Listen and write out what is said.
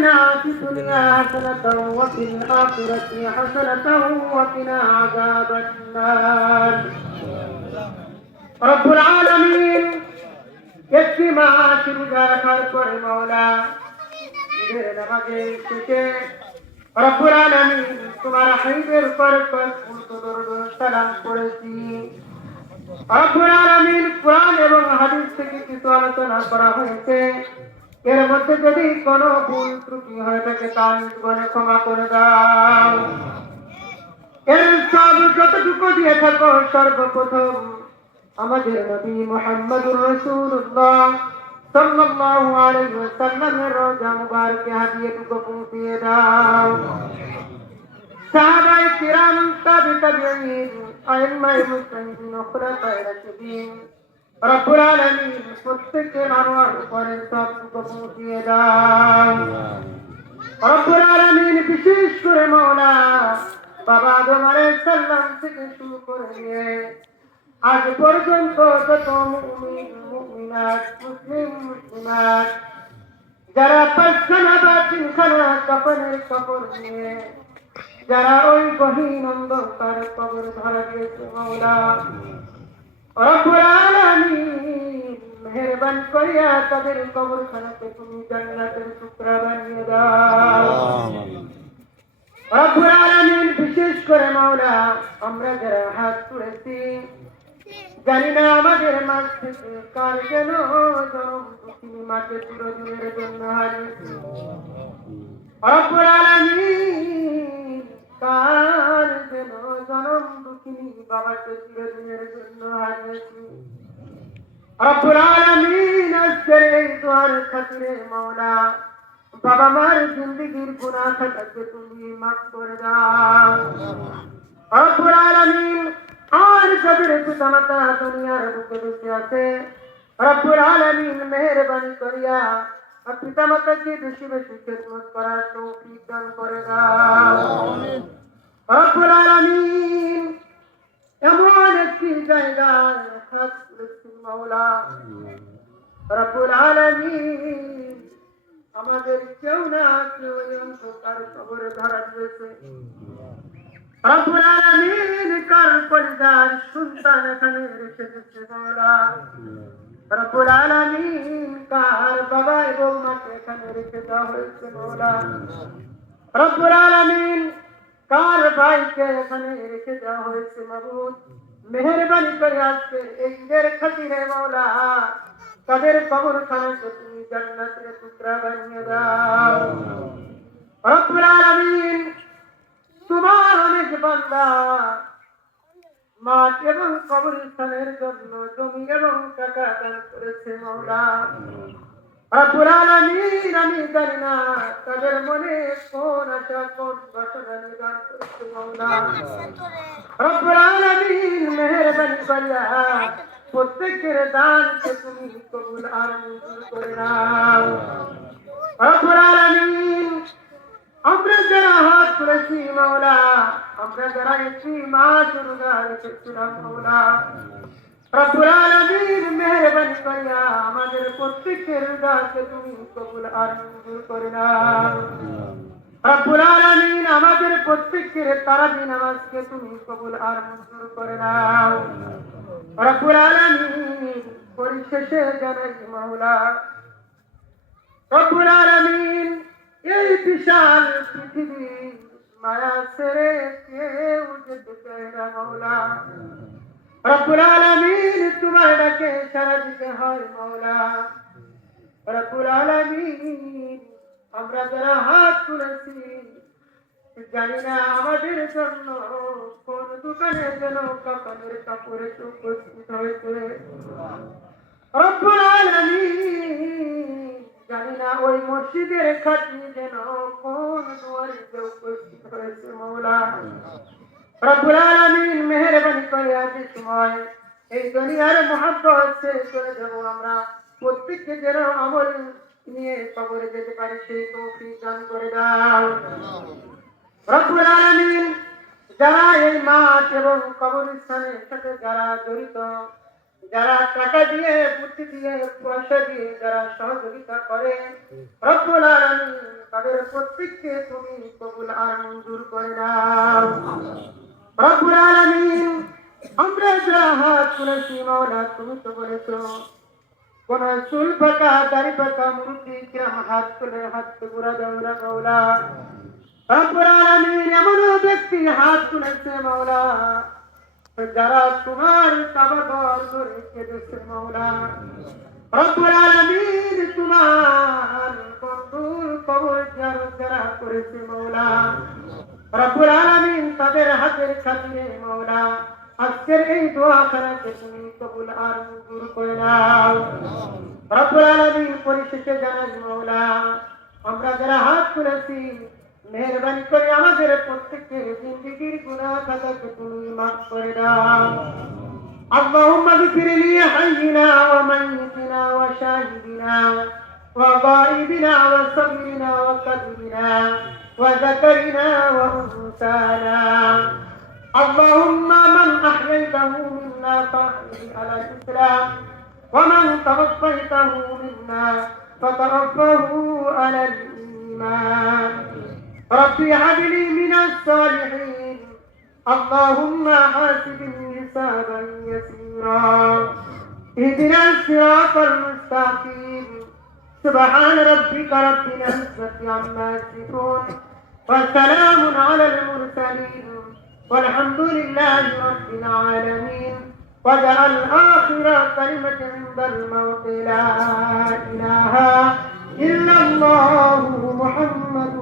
آتنا في الدنيا حسنة وفي الآخرة حسنة وقنا عذاب النار رب العالمين একটি মাস রোজা রাখার পরে মাওলা ঈদের নামাজে শেষে রব্বুল আলামিন তোমার হাবিবের উপর কয়েকটি দরুদ ও সালাম করেছি রব্বুল আলামিন কোরআন এবং হাদিস থেকে কিছু আলোচনা করা হয়েছে এর মধ্যে যদি কোনো ভুল ত্রুটি হয়ে থাকে, তা জীবনে ক্ষমা করে দাও। এর সব যতটুকু দিয়ে থাকো, সর্বপ্রথম আমাদের নবী মুহাম্মদুর রাসূলুল্লাহ সাল্লাল্লাহু আলাইহি রোজা দাও। সাহাবায়ে কিরাম, তাবি তাবিঈন রব্বুল আলামিন প্রত্যেকের আনোয়ার উপরে পৌঁছিয়ে দাও রব্বুল আলামিন বিশেষ করে মাওলা বাবা আদম আলাইহিস সালাম থেকে শুরু করে আজ পর্যন্ত যত মুমিন, মুমিনাত, মুসলিম, মুসলিমাত, যারা পাঁচখানা বা তিনখানা কাপড়ের কাপড় নিয়ে, যারা ওই গহীন অন্ধকার কবর ধরা দিয়েছে মাওলা। মেহেরবান করিয়া তাদের কবরখানাকে তুমি জান্নাতের টুকরা বানিয়ে দাও। রব্বুল আলামিন বিশেষ করে মাওলা আমরা যারা হাত তুলেছি জানি না আমাদের মাঝ থেকে কার যেন জনম দুঃখিনী মাকে চিরদিনের জন্য হারিয়েছি রব্বুল আলামিন কার যেন জনম দুঃখিনী বাবাকে চিরদিনের জন্য হারিয়েছি রব্বুল আলামিন আজকের এই দোয়ার খাতিরে মাওলা বাবা মার জিন্দগির গুনাহ খাতাকে তুমি মাফ করে দাও রব্বুল আলামিন আর যাদের পিতা মাতা দুনিয়ার বুকে বেঁচে আছে রব্বুল আলামিন মেহেরবানি করিয়া পিতা মাতাকে বেশি বেশি খেদমত করার তৌফিক দান করে দাও রব্বুল আলামিন এমন একটি জায়গায় হাত তুলেছি মাওলা রব্বুল আলামিন আমাদের কেউ না কেউ অন্ধকার কবরে ধরা দিয়েছে রব্বুল আলামিন কার পরিবার সন্তান এখানে রেখে দিচ্ছে মাওলা রব্বুল আলামিন কার বাবা এবং মাকে এখানে রেখে দেওয়া হয়েছে মাওলা রব্বুল আলামিন কার ভাইকে এখানে রেখে দেওয়া হয়েছে মাবুদ মেহেরবানি করে আজকে এই ঈদের খাতিরে মাওলা। তাদের কবর খানাকে তুমি জান্নাতের টুকরা বানিয়ে দাও। রব্বুল আলামিন তোমার অনেক বান্দা। মাঠ এবং কবরস্থানের জন্য জমি এবং টাকা দান করেছে আলামিন আমি জানি না, তাদের মনে কোন আশা কোন বাসনা নিদান আলামিন মেহেরবানি করিয়া প্রত্যেকের দানকে তুমি কবুল আর মঞ্জুর করে নাও। রব্বুল আলামিন আমরা যারা হাত তুলেছি মাওলা আমরা যারা একটি মাস রোজা রেখেছিলাম মাওলা রব্বুল আলামিন মেহেরবানি করিয়া আমাদের প্রত্যেকের রোজাকে তুমি কবুল আর মঞ্জুর করে নাও। রব্বুল আলামিন আমাদের প্রত্যেকের তারাবি নামাজকে তুমি কবুল আর মঞ্জুর করে নাও। রব্বুল আলামিন পরিশেষে জানাই মাওলা। রব্বুল আলামিন এই বিশাল আমরা যারা হাত তুলেছি, জানি না আমাদের জন্য কোন দোকানে যেন কাপড়ের কাপড়ে উপস্থিত হয়েছে। জানি না ওই মসজিদের খাটি যেন কোন দুয়ারে যে উপস্থিত হয়েছে, মৌলা। রব্বুল আলামিন, মেহেরবানি করে আজ সময় এই দুনিয়ার মহাব্বত ছেড়ে চলে যাব আমরা। প্রত্যেককে যেন আমল নিয়ে কবরে যেতে পারি সেই তৌফিক দান করে দাও। রব্বুল আলামিন যারা এই মাঠ এবং কবরস্থানের সাথে যারা জড়িত, যারা টাকা দিয়ে, বুদ্ধি দিয়ে, পয়সা দিয়ে যারা সহযোগিতা করে, রব্বুল আলামিন তাদের প্রত্যেককে তুমি কবুল আর মঞ্জুর করে নাও রব্বুল আলামিন আমরা যারা হাত তুলেছি মাওলা তুমি তো বলেছ কোন চুল পাকা দাড়ি পাকা মুরব্বী কিরাম হাত তুলে হাত গুড়া না মাওলা। এমন ব্যক্তি হাত তুলেছে মাওলা। যারা তোমার কাবাগর ধরে কেঁদেছে মাওলা। রব্বুল আলামিন তোমার বন্ধুর কবর জিয়ারত যারা করেছে মাওলা। রব্বুল আলামিন তাদের হাতের খাতিরে মাওলা। আজকের এই দোয়া খানাকে তুমি কবুল আর মঞ্জুর করে নাও রব্বুল আলামিন পরিশেষে জানাই মাওলা আমরা যারা হাত তুলেছি মেহরবানি করে আমাদের প্রত্যেকের জিন্দগির গুনাহ খাতাকে তুমি মাফ করে দাও اللهم اغفر لي حينا وميتنا وشاهدنا وغائبنا وصغرنا وكبرنا وذكرنا وانثانا اللهم من أحييته منا فاحيه على الاسلام ومن توفيته منا فتوفه على الإيمان. ربي هب لي من الصالحين اللهم حاسبني حسابا يسيرا. اهدنا الصراط المستقيم. سبحان ربك رب العزة عما يصفون وسلام على المرسلين. والحمد لله رب العالمين. واجعل آخر كلمة عند الموت. لا إله إلا الله محمد